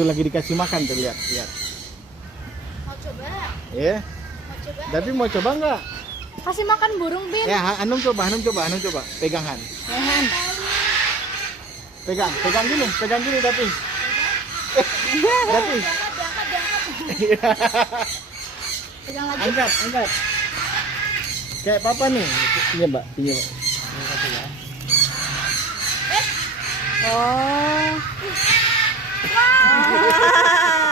Itu lagi dikasih makan tuh, lihat. Mau coba? Ya. Mau coba? Tapi mau coba nggak? Kasih makan burung, Bin. Ya, Hanum coba. Pegang Han. Jangan. Pegang gini tapi. Tapi. Diangkat. Pegang lagi. Angkat. Kayak papa nih. Iya, Mbak. Oh. Wah.